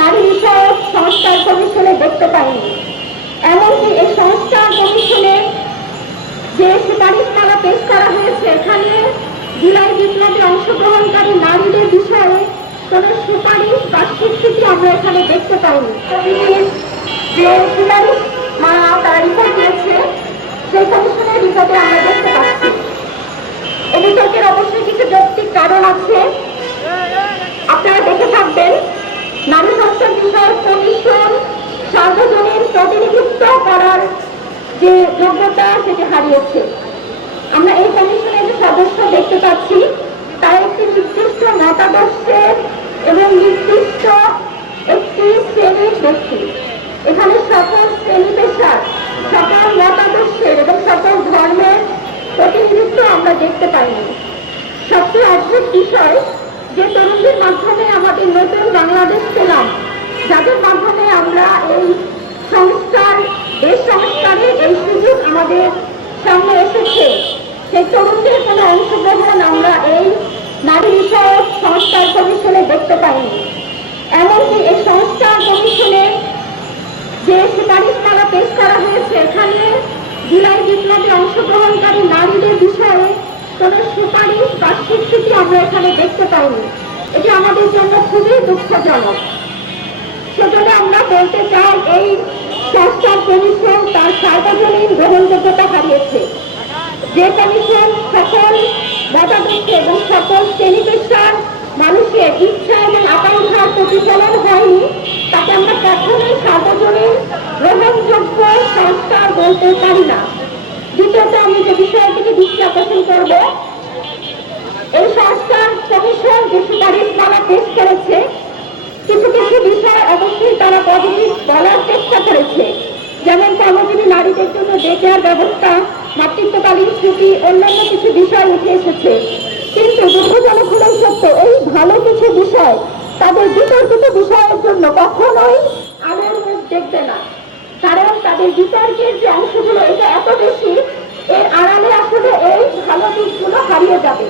নারী বিষয়ক সংস্কার কমিশনে দেখতে পাইনি এমনকি এই সংস্কার কমিশনে যে সুপারিশমালা পেশ করা হয়েছে, এখানে জুলাই বিপ্লবে অংশগ্রহণকারী নারীদের বিষয়ে কোনো সুপারিশ বা স্বীকৃতি আমরা এখানে দেখতে পাইনি। যে সুপারিশ মা তারা রিপোর্ট দিয়েছে, সেই কমিশনের রিপোর্টে আমরা দেখতে পাচ্ছি। এই বিতর্কের অবশ্যই কিছু যৌক্তিক কারণ আছে। আপনারা দেখে থাকবেন নারী সংস্থার বিষয়ক কমিশন সার্বজনীন প্রতিনিধিত্ব করার যে যোগ্যতা সেটি হারিয়েছে। আমরা এই কমিশনের যে সদস্য দেখতে পাচ্ছি, তার একটি নির্দিষ্ট মতাদর্শের এবং নির্দিষ্ট একটি শ্রেণির ব্যক্তি। এখানে সকল শ্রেণি পেশার, সকল মতাদর্শের এবং সকল ধর্মের প্রতিনিধিত্ব আমরা দেখতে পাইনি। সবচেয়ে অদ্ভুত বিষয় যে তরুণদের মাধ্যমে এই সংস্কার দেশ সংস্কারের এই সুযোগ আমাদের সামনে এসেছে। সেই তরুণদের কোনো অংশগ্রহণ আমরা এই নারী বিষয়ক সংস্কার কমিশনে দেখতে পাইনি। এমনকি এই সংস্কার কমিশনের যে সুপারিশমালা পেশ করা হয়েছে, এখানে জুলাই বিপ্লবে অংশগ্রহণকারী নারীদের বিষয়ে কোনো সুপারিশ বা স্বীকৃতি আমরা এখানে দেখতে পাইনি। এটি আমাদের জন্য খুবই দুঃখজনক। সেজন্য আমরা বলতে চাই, এই সংস্কার কমিশন তার সার্বজনীন গ্রহণযোগ্যতা হারিয়েছে। যে কমিশন সকল মতাদর্শ এবং সকল শ্রেণি মানুষের ইচ্ছা এবং আকাঙ্ক্ষার প্রতিফলন হয়নি, তাকে আমরা কখনোই সার্বজনীন গ্রহণযোগ্য সংস্কার বলতে পারি না। দ্বিতীয়ত আমি যে বিষয়টিকে দৃষ্টি আকর্ষণ করব, এই সংস্কার কমিশন যে সুপারিশমালা পেশ করেছে দেখার ব্যবস্থা মাতৃত্বকালীন ছুটি, অন্যান্য কিছু বিষয় উঠে এসেছে। কিন্তু দুঃখজনক হলেও সত্য, এই ভালো কিছু বিষয় তাদের বিতর্কিত বিষয়ের জন্য কখনোই আগের মুখ দেখবে না। কারণ তাদের বিতর্কের যে অংশগুলো, এটা এত বেশি, এর আড়ালে আসলে এই ভালো দিকগুলো হারিয়ে যাবে।